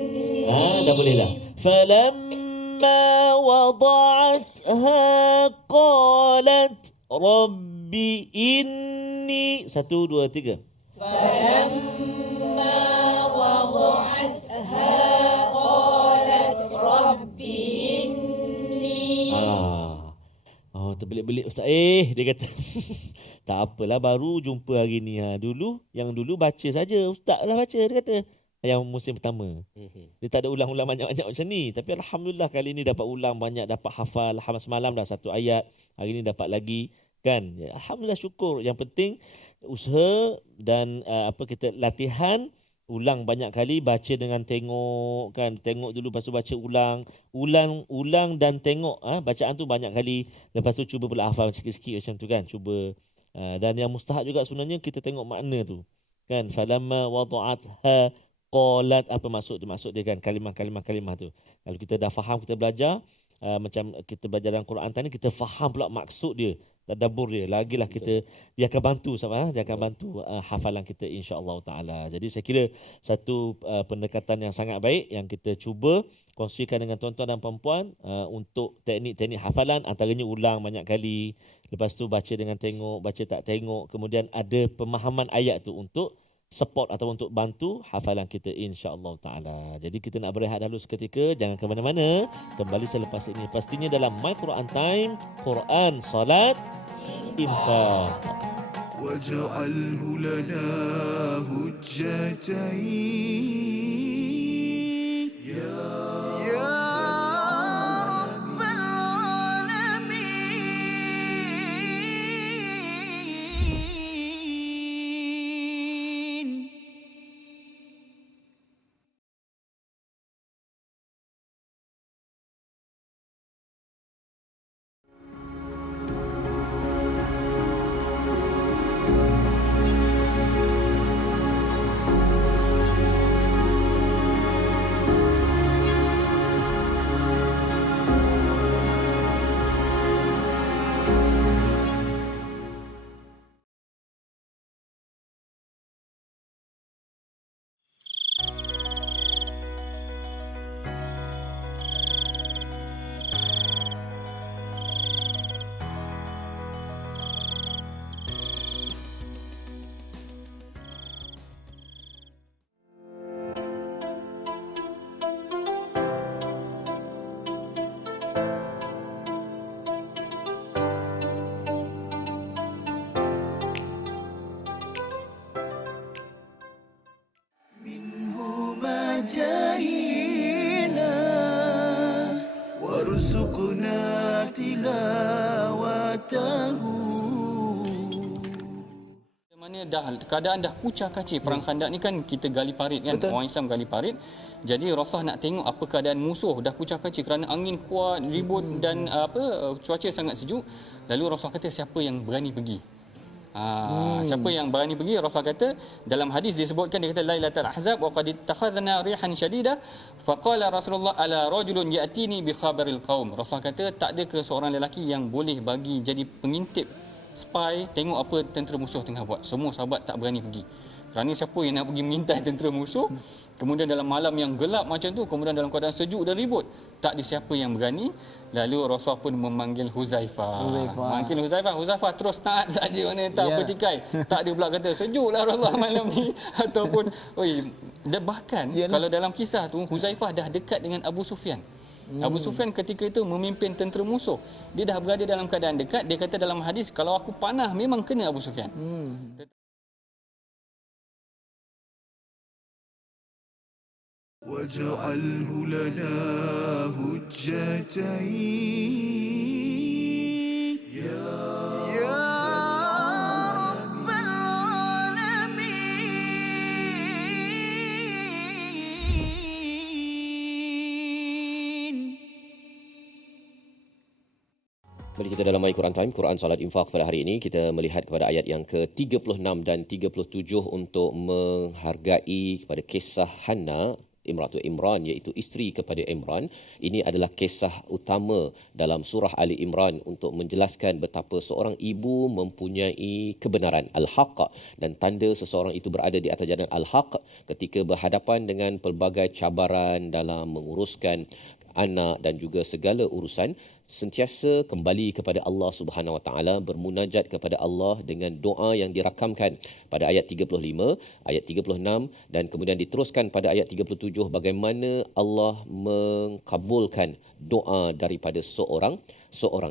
Dah boleh dah. Falamma wada'atha qalat rabbi inni. 1, 1, 2, 3. فلما وضعتها قالت رب إني Oh, terbelit-belit Ustaz. Dia kata tak apalah, baru jumpa hari ni. Yang dulu baca saja. Ustaz lah baca, dia kata. Yang musim pertama. Dia tak ada ulang-ulang banyak-banyak macam ni. Tapi Alhamdulillah kali ni dapat ulang banyak, dapat hafal. Semalam dah 1 ayat. Hari ni dapat lagi. Kan? Ya, Alhamdulillah, syukur. Yang penting usaha dan kita latihan. Ulang banyak kali, baca dengan tengok kan. Tengok dulu, lepas tu baca ulang dan tengok. Bacaan tu banyak kali. Lepas tu cuba pula hafal sikit-sikit macam tu kan. Cuba. Dan yang mustahab juga sebenarnya kita tengok makna tu. Kan. Falamma wada'atha qalat, apa maksud dia kan. Kalimah-kalimah tu. Kalau kita dah faham, kita belajar. Macam kita belajar dalam Quran tadi, kita faham pula maksud dia. Tadabbur dia. Lagilah dia akan bantu sama, dia akan bantu hafalan kita insya-Allah taala. Jadi saya kira satu pendekatan yang sangat baik yang kita cuba kongsikan dengan tuan-tuan dan puan-puan untuk teknik-teknik hafalan, antaranya ulang banyak kali, lepas tu baca dengan tengok, baca tak tengok, kemudian ada pemahaman ayat tu untuk support atau untuk bantu hafalan kita insya-Allah taala. Jadi kita nak berehat dahulu seketika, jangan ke mana-mana. Kembali selepas ini pastinya dalam My Quran Time, Quran, Salat, Infaq. Waj'alhu lana hujjatain ya rabbal alamin. جاهنا وارزقنا تلاوته. Mana dah keadaan dah kucar kacir perang Khandak ni kan, kita gali parit kan. Betul. Orang Islam gali parit. Jadi Rasulullah nak tengok apa keadaan musuh, dah kucar kacir kerana angin kuat, ribut dan cuaca sangat sejuk. Lalu Rasulullah kata siapa yang berani pergi? Siapa yang berani pergi? Rasulullah kata dalam hadis disebutkan, dia kata Lailatul Ahzab wa qad ittakhadna rihan shadidah faqala Rasulullah ala rajulun ya'tini bi khabaril qaum. Rasulullah kata tak ada ke seorang lelaki yang boleh bagi jadi pengintip, spy, tengok apa tentera musuh tengah buat. Semua sahabat tak berani pergi. Kerana siapa yang nak pergi mengintai tentera musuh, kemudian dalam malam yang gelap macam tu, kemudian dalam keadaan sejuk dan ribut, tak ada siapa yang berani. Lalu Rasulullah pun memanggil Huzaifah. Manggil Huzaifah terus taat saja, mana tak bertikai. Tak ada pula kata sejuklah Rasulullah malam ni ataupun bahkan kalau dalam kisah tu Huzaifah dah dekat dengan Abu Sufyan. Abu Sufyan ketika itu memimpin tentera musuh. Dia dah berada dalam keadaan dekat. Dia kata dalam hadis, kalau aku panah memang kena Abu Sufyan. وَاجْعَلْهُ لَنَا هُجَّتَيْنِ يَا رَبَّ الْعَالَمِينَ. Kembali kita dalam My Quran Time, Quran, Salat, Infaq. Pada hari ini kita melihat kepada ayat yang ke-36 dan 37 untuk menghargai kepada kisah Hannah Imratu Imran, iaitu isteri kepada Imran. Ini adalah kisah utama dalam surah Ali Imran untuk menjelaskan betapa seorang ibu mempunyai kebenaran al-haq dan tanda seseorang itu berada di atas jalan al-haq ketika berhadapan dengan pelbagai cabaran dalam menguruskan anak dan juga segala urusan. sentiasa kembali kepada Allah Subhanahu Wa Taala, bermunajat kepada Allah dengan doa yang dirakamkan pada ayat 35, ayat 36 dan kemudian diteruskan pada ayat 37 bagaimana Allah mengabulkan doa daripada seorang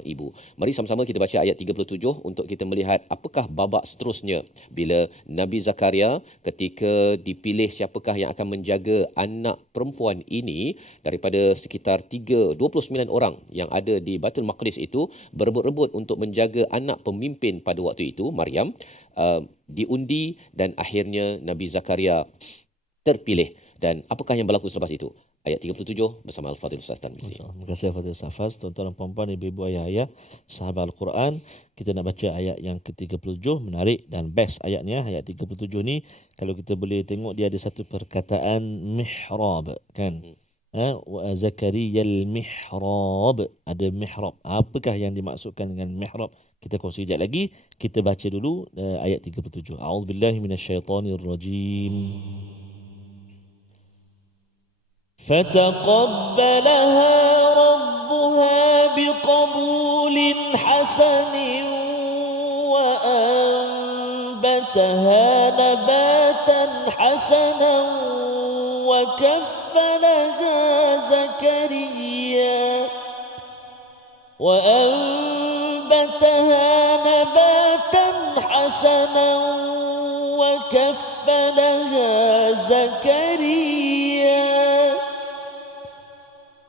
ibu. Mari sama-sama kita baca ayat 37 untuk kita melihat apakah babak seterusnya bila Nabi Zakaria ketika dipilih siapakah yang akan menjaga anak perempuan ini daripada sekitar 29 orang yang ada di Baitul Maqdis itu berebut-rebut untuk menjaga anak pemimpin pada waktu itu, Maryam, diundi dan akhirnya Nabi Zakaria terpilih. Dan apakah yang berlaku selepas itu? Ayat 37 bersama Al-Fadhil Ustaz Tarmizi. Terima kasih Fadil Safas, tuan-tuan dan puan-puan, ibu-ibu, ayah-ayah, sahabat Al-Quran. Kita nak baca ayat yang ke-37, menarik dan best ayatnya. Ayat 37 ni, kalau kita boleh tengok, dia ada satu perkataan mihrab, kan? Wa Zakaria al-mihrab, ada mihrab. Apakah yang dimaksudkan dengan mihrab? Kita kongsi sekejap lagi. Kita baca dulu ayat 37. A'udzubillahi minasyaitonirrajim. فتقبلها ربها بقبول حسن وأنبتها نباتا حسنا وكفلها زكريا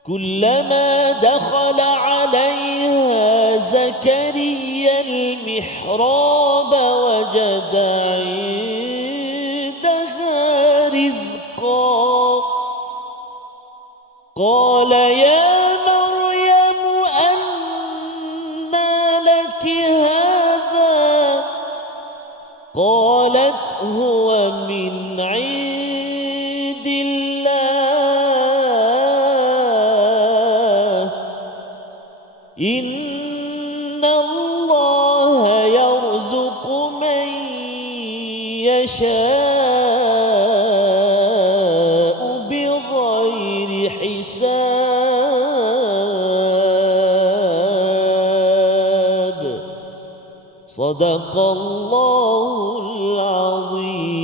كلما دخل عليها زكريا المحراب وجد عندها رزقا قال يا مريم أنى لك هذا قالت هو من عند الله إن الله يرزق من يشاء بغير حساب صدق الله العظيم.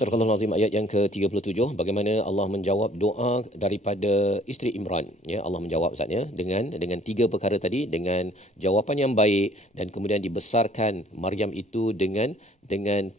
Surah Al-Azim ayat yang ke-37, bagaimana Allah menjawab doa daripada isteri Imran. Ya, Allah menjawab Ustaz ya dengan tiga perkara tadi, dengan jawapan yang baik, dan kemudian dibesarkan Maryam itu dengan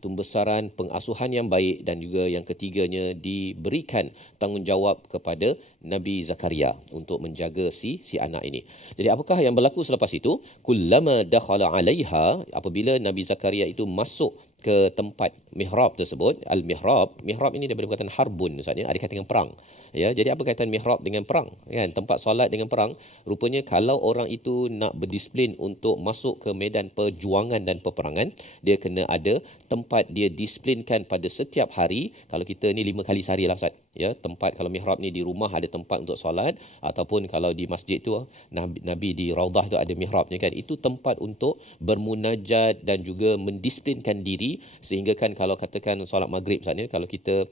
pembesaran pengasuhan yang baik, dan juga yang ketiganya diberikan tanggungjawab kepada Nabi Zakaria untuk menjaga si anak ini. Jadi apakah yang berlaku selepas itu? Kullama dakhala 'alaiha, apabila Nabi Zakaria itu masuk ke tempat mihrab tersebut. Al-mihrab ini daripada perkataan harbun, Ustaz ya, ada kaitan dengan perang. Ya, jadi apa kaitan mihrab dengan perang? Kan, tempat solat dengan perang. Rupanya kalau orang itu nak berdisiplin untuk masuk ke medan perjuangan dan peperangan, dia kena ada tempat dia disiplinkan pada setiap hari. Kalau kita ni 5 kali sehari lah Ustaz. Ya, tempat kalau mihrab ni di rumah ada tempat untuk solat, ataupun kalau di masjid tu Nabi di Raudah tu ada mihrabnya kan. Itu tempat untuk bermunajat dan juga mendisiplinkan diri, sehingga kan kalau katakan solat maghrib Ustaz ya, kalau kita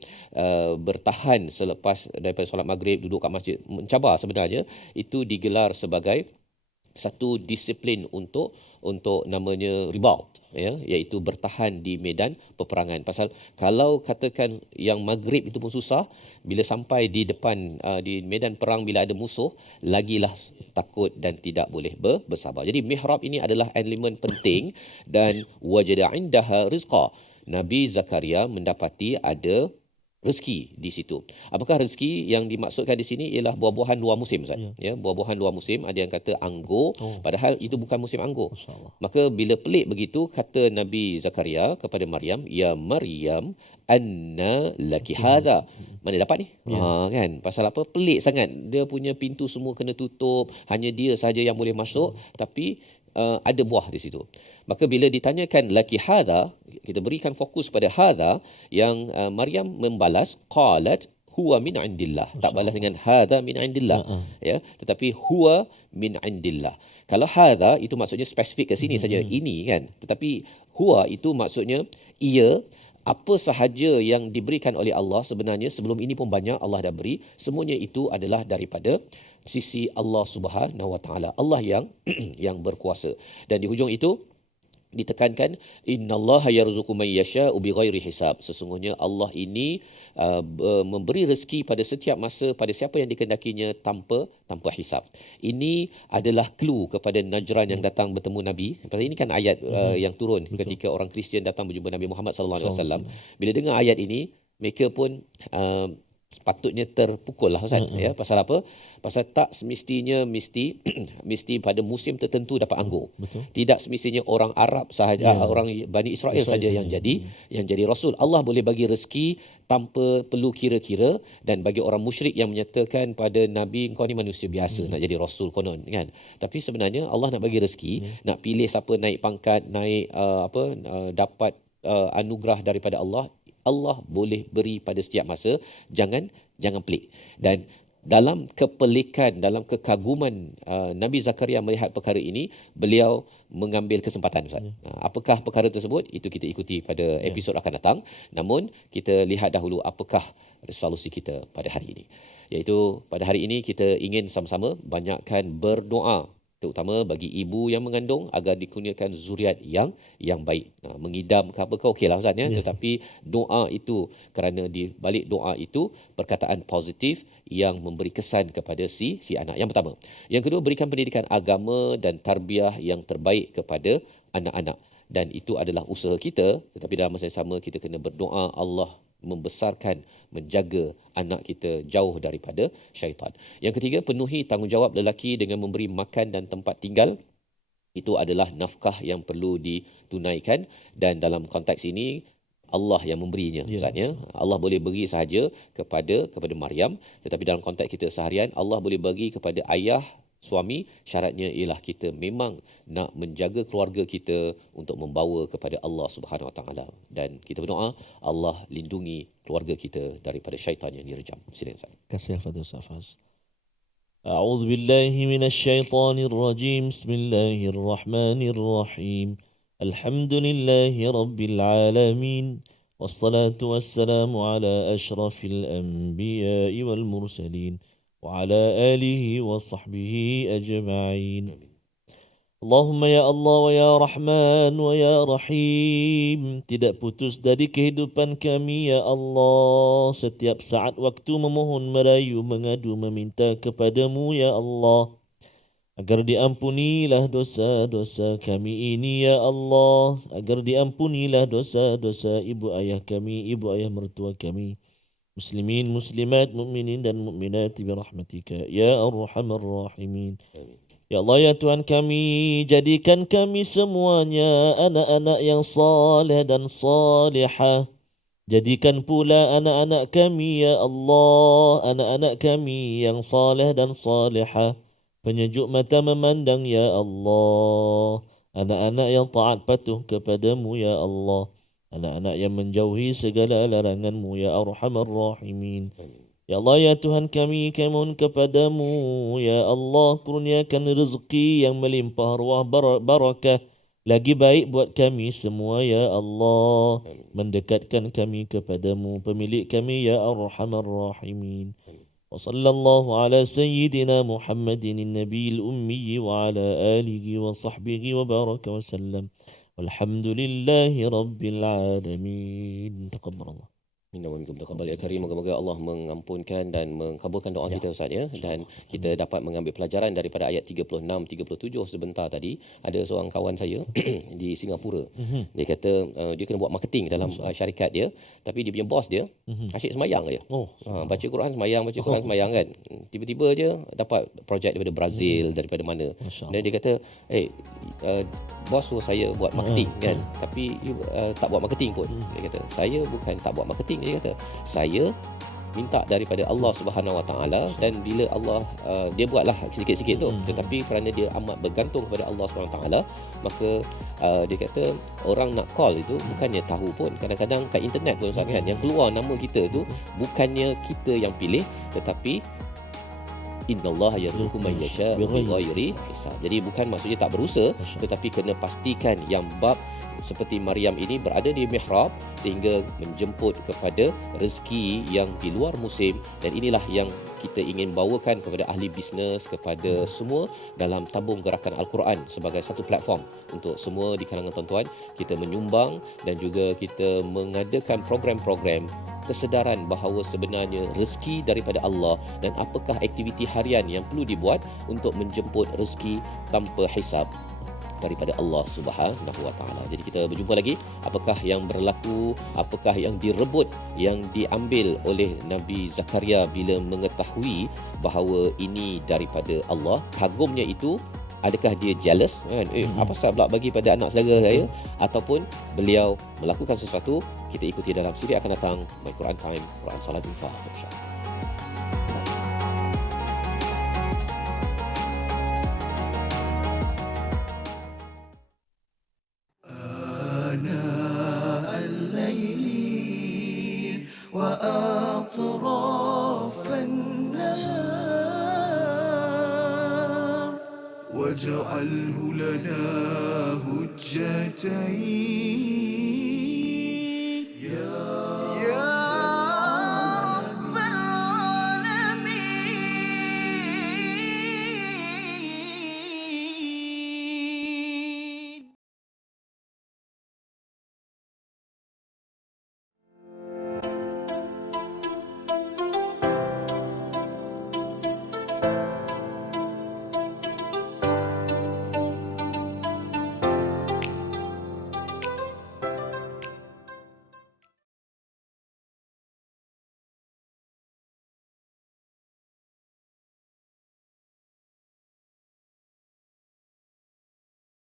bertahan selepas daripada solat maghrib duduk kat masjid mencabar, sebenarnya itu digelar sebagai satu disiplin untuk namanya ribaut, ya, iaitu bertahan di medan peperangan. Pasal kalau katakan yang maghrib itu pun susah, bila sampai di depan di medan perang, bila ada musuh, lagilah takut dan tidak boleh bersabar. Jadi mihrab ini adalah elemen penting. Dan wajada indaha rizqa, Nabi Zakaria mendapati ada rezeki di situ. Apakah rezeki yang dimaksudkan di sini? Ialah buah-buahan luar musim Ustaz. Ya, buah-buahan luar musim. Ada yang kata anggur, padahal itu bukan musim anggur. Maka bila pelik begitu, kata Nabi Zakaria kepada Maryam, ya Maryam, anna laki hadha. Mana dapat ni? Kan? Pasal apa? Pelik sangat. Dia punya pintu semua kena tutup, hanya dia saja yang boleh masuk, tapi ada buah di situ. Maka bila ditanyakan laki hadha, kita berikan fokus pada hadha, yang Maryam membalas qalat huwa min indillah. Tak balas dengan hadha min indillah, ya, tetapi huwa min indillah. Kalau hadha itu maksudnya spesifik ke sini saja, ini kan. Tetapi huwa itu maksudnya ia apa sahaja yang diberikan oleh Allah sebenarnya sebelum ini pun banyak Allah dah beri, semuanya itu adalah daripada sisi Allah Subhanahu Wa Taala. Allah yang yang berkuasa. Dan di hujung itu ditekankan, innallaha yarzuqu man yasha'u bighairi hisab. Sesungguhnya Allah ini memberi rezeki pada setiap masa pada siapa yang dikehendakinya tanpa hisab. Ini adalah clue kepada Najran yang datang bertemu Nabi. Pasal ini kan ayat yang turun ketika orang Kristian datang berjumpa Nabi Muhammad sallallahu alaihi wasallam. Bila dengar ayat ini, mereka pun sepatutnya terpukul lah Ustaz. Ya, pasal apa? Pasal tak semestinya mesti pada musim tertentu dapat anggur. Betul. Tidak semestinya orang Arab sahaja, orang Bani Israel saja yang jadi rasul. Allah boleh bagi rezeki tanpa perlu kira-kira, dan bagi orang musyrik yang menyatakan pada Nabi, kau ni manusia biasa nak jadi rasul konon kan. Tapi sebenarnya Allah nak bagi rezeki, nak pilih siapa naik pangkat, naik dapat anugerah daripada Allah. Allah boleh beri pada setiap masa, jangan pelik. Dan dalam kepelikan, dalam kekaguman Nabi Zakaria melihat perkara ini, beliau mengambil kesempatan Ustaz. Apakah perkara tersebut? Itu kita ikuti pada episod akan datang. Namun kita lihat dahulu apakah resolusi kita pada hari ini. Iaitu pada hari ini kita ingin sama-sama banyakkan berdoa, terutama bagi ibu yang mengandung agar dikurniakan zuriat yang baik. Mengidam ke apa ke okeylah Ustaz ya. Tetapi doa itu, kerana di balik doa itu perkataan positif yang memberi kesan kepada si anak. Yang pertama. Yang kedua, berikan pendidikan agama dan tarbiyah yang terbaik kepada anak-anak. Dan itu adalah usaha kita, tetapi dalam masa yang sama kita kena berdoa Allah membesarkan, menjaga anak kita jauh daripada syaitan. Yang ketiga, penuhi tanggungjawab lelaki dengan memberi makan dan tempat tinggal. Itu adalah nafkah yang perlu ditunaikan, dan dalam konteks ini Allah yang memberinya. Maksudnya Allah boleh beri sahaja kepada Maryam, tetapi dalam konteks kita seharian Allah boleh bagi kepada ayah, suami. Syaratnya ialah kita memang nak menjaga keluarga kita untuk membawa kepada Allah Subhanahu Wa Taala, dan kita berdoa Allah lindungi keluarga kita daripada syaitan yang direjam. Silakan Ustaz. Kasih al-Fadhil Ustaz. A'udzu billahi minasyaitonir rajim. Bismillahirrahmanirrahim. Alhamdulillahi rabbil alamin. Wassalatu wassalamu ala asyrafil anbiya'i wal mursalin wa ala alihi wa sahbihi ajma'in. Allahumma ya Allah wa ya Rahman wa ya Rahim. Tidak putus dari kehidupan kami ya Allah. Setiap saat waktu memohon, merayu, mengadu, meminta kepadamu ya Allah, agar diampunilah dosa-dosa kami ini ya Allah. Agar diampunilah dosa-dosa ibu ayah kami, ibu ayah mertua kami, muslimin, muslimat, mukminin dan mukminat birahmatika ya arhamar rahimin. Ya Allah ya Tuhan kami, jadikan kami semuanya anak-anak yang saleh dan salihah. Jadikan pula anak-anak kami ya Allah, anak-anak kami yang saleh dan salihah, penyejuk mata memandang ya Allah. Anak-anak yang taat patuh kepadamu ya Allah. Anak-anak yang menjauhi segala laranganmu ya arhamar rahimin. Ya Allah ya Tuhan kami mohon kepadamu ya Allah, kurniakan rezeki yang melimpah, ruah barakah lagi baik buat kami semua ya Allah. Mendekatkan kami kepadamu, pemilik kami ya arhamar rahimin. Wa sallallahu ala sayyidina Muhammadin nabiyil ummi wa ala alihi wa sahbihi wa baraka wa sallam. Walhamdulillahi rabbil alamin. Taqabbalallah. Minna wa minkum taqabbal ya karim. Moga-moga Allah mengampunkan dan mengabulkan doa kita Ustaz ya. Dan kita dapat mengambil pelajaran daripada ayat 36 37 sebentar tadi. Ada seorang kawan saya di Singapura. Dia kata dia kena buat marketing dalam syarikat dia, tapi dia punya bos dia asyik sembahyang aja. Baca Quran sembahyang, baca Quran sembahyang kan. Tiba-tiba je dapat projek daripada Brazil, daripada mana. Dan dia kata, bos suruh saya buat marketing kan, tapi you tak buat marketing pun. Dia kata, saya bukan tak buat marketing. Dia kata, saya minta daripada Allah Subhanahu Wa Taala, dan bila Allah dia buatlah sikit-sikit tu, tetapi kerana dia amat bergantung kepada Allah Subhanahu Wa Taala, maka dia kata orang nak call itu bukannya tahu pun, kadang-kadang kat internet pun Ustaz kan, yang keluar nama kita tu bukannya kita yang pilih, tetapi innallaha yarzuqu man yasha' bighairi hisab. Jadi bukan maksudnya tak berusaha, tetapi kena pastikan yang bab seperti Maryam ini berada di mihrab sehingga menjemput kepada rezeki yang di luar musim, dan inilah yang kita ingin bawakan kepada ahli bisnes, kepada semua dalam tabung gerakan Al-Quran sebagai satu platform untuk semua di kalangan tuan-tuan kita menyumbang dan juga kita mengadakan program-program kesedaran bahawa sebenarnya rezeki daripada Allah dan apakah aktiviti harian yang perlu dibuat untuk menjemput rezeki tanpa hisab daripada Allah Subhanahu Wa Taala. Jadi kita berjumpa lagi, apakah yang berlaku, apakah yang direbut, yang diambil oleh Nabi Zakaria bila mengetahui bahawa ini daripada Allah. Kagumnya itu, adakah dia jealous kan? Apa sebab pula bagi pada anak saudara saya, ataupun beliau melakukan sesuatu? Kita ikuti dalam siri akan datang My Quran Time, Quran Salat Infaq, insya-Allah. آناء الليل وأطراف النهار واجعله لنا هجتين